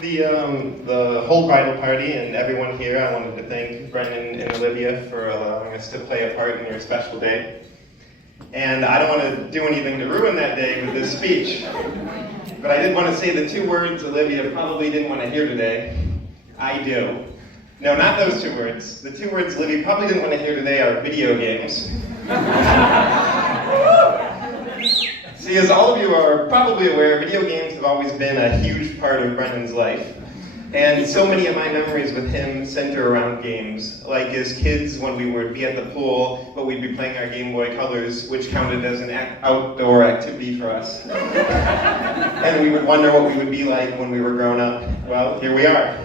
the whole bridal party and everyone here, I wanted to thank Brendan and Olivia for allowing us to play a part in your special day. And I don't want to do anything to ruin that day with this speech, but I did want to say the two words Olivia probably didn't want to hear today. I do. No, not those two words. The two words Olivia probably didn't want to hear today are video games. See, as all of you are probably aware, video games have always been a huge part of Brendan's life. And so many of my memories with him center around games. Like as kids when we would be at the pool, but we'd be playing our Game Boy Colors, which counted as an outdoor activity for us. And we would wonder what we would be like when we were grown up. Well, here we are.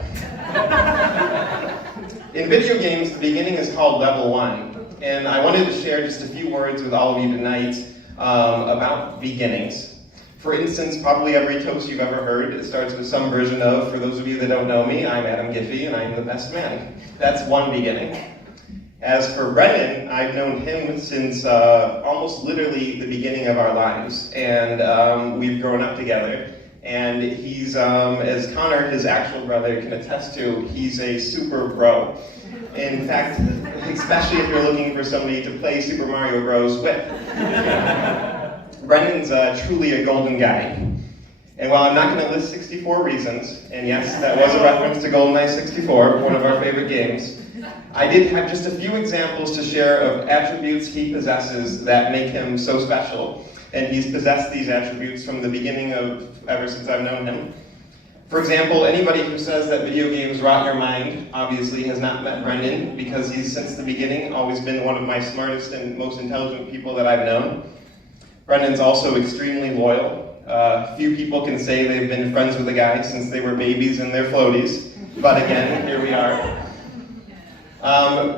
In video games, the beginning is called level 1. And I wanted to share just a few words with all of you tonight about beginnings. For instance, probably every toast you've ever heard, it starts with some version of, for those of you that don't know me, I'm Adam Giffey and I'm the best man. That's one beginning. As for Brendan, I've known him since almost literally the beginning of our lives. And we've grown up together. And he's, as Connor, his actual brother, can attest to, he's a super bro. In fact, especially if you're looking for somebody to play Super Mario Bros. With. Brendan's truly a golden guy. And while I'm not going to list 64 reasons, and yes, that was a reference to GoldenEye 64, one of our favorite games, I did have just a few examples to share of attributes he possesses that make him so special. And he's possessed these attributes from the beginning of ever since I've known him. For example, anybody who says that video games rot your mind obviously has not met Brendan, because he's since the beginning always been one of my smartest and most intelligent people that I've known. Brendan's also extremely loyal. Few people can say they've been friends with a guy since they were babies in their floaties, but again, here we are.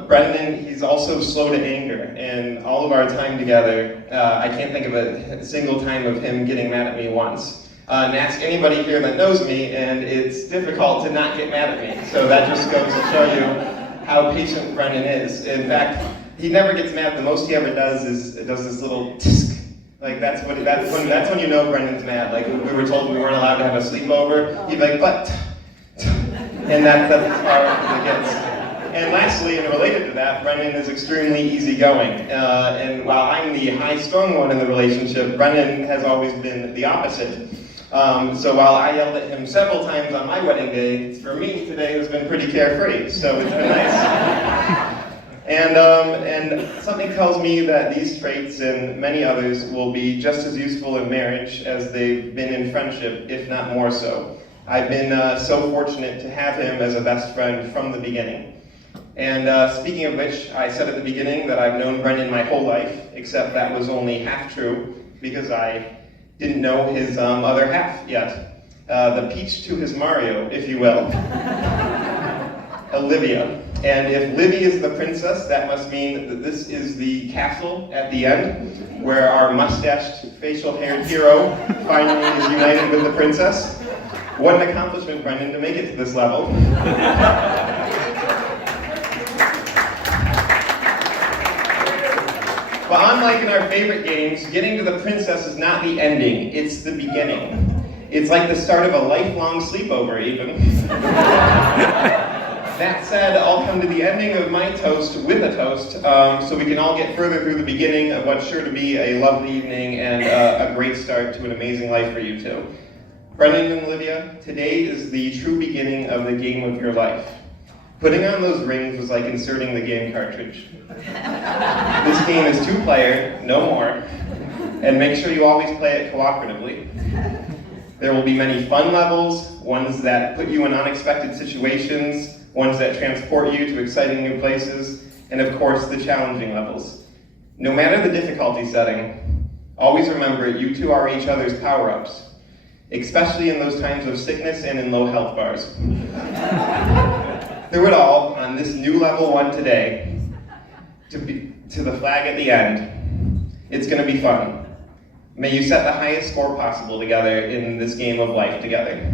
Brendan, he's also slow to anger, and all of our time together, I can't think of a single time of him getting mad at me once. And ask anybody here that knows me, and it's difficult to not get mad at me. So that just goes to show you how patient Brendan is. In fact, he never gets mad. The most he ever does is this little tsk. Like that's when you know Brendan's mad. Like we were told we weren't allowed to have a sleepover. He'd be like, but, and that's as far as it gets. And lastly, and related to that, Brendan is extremely easygoing. And while I'm the high-strung one in the relationship, Brendan has always been the opposite. So while I yelled at him several times on my wedding day, for me today has been pretty carefree. So it's been nice. And something tells me that these traits and many others will be just as useful in marriage as they've been in friendship, if not more so. I've been so fortunate to have him as a best friend from the beginning. And speaking of which, I said at the beginning that I've known Brendan my whole life, except that was only half true, because I didn't know his other half yet. The peach to his Mario, if you will. Olivia. And if Livy is the princess, that must mean that this is the castle at the end, where our mustached, facial-haired hero finally is united with the princess. What an accomplishment, Brendan, to make it to this level. But unlike in our favorite games, getting to the princess is not the ending, it's the beginning. It's like the start of a lifelong sleepover, even. That said, I'll come to the ending of my toast with a toast, so we can all get further through the beginning of what's sure to be a lovely evening and a great start to an amazing life for you two. Brendan and Olivia, today is the true beginning of the game of your life. Putting on those rings was like inserting the game cartridge. This game is 2-player, no more, and make sure you always play it cooperatively. There will be many fun levels, ones that put you in unexpected situations, ones that transport you to exciting new places, and of course the challenging levels. No matter the difficulty setting, always remember you two are each other's power-ups, especially in those times of sickness and in low health bars. Through it all, on this new level 1 today, to the flag at the end, it's going to be fun. May you set the highest score possible together in this game of life together.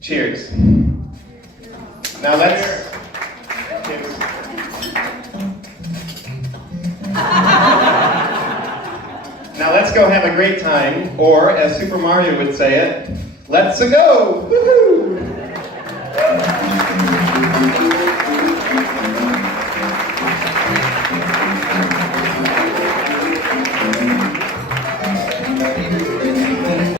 Cheers. Now let's... Cheers. Now let's go have a great time, or as Super Mario would say it, let's-a go! Woo-hoo!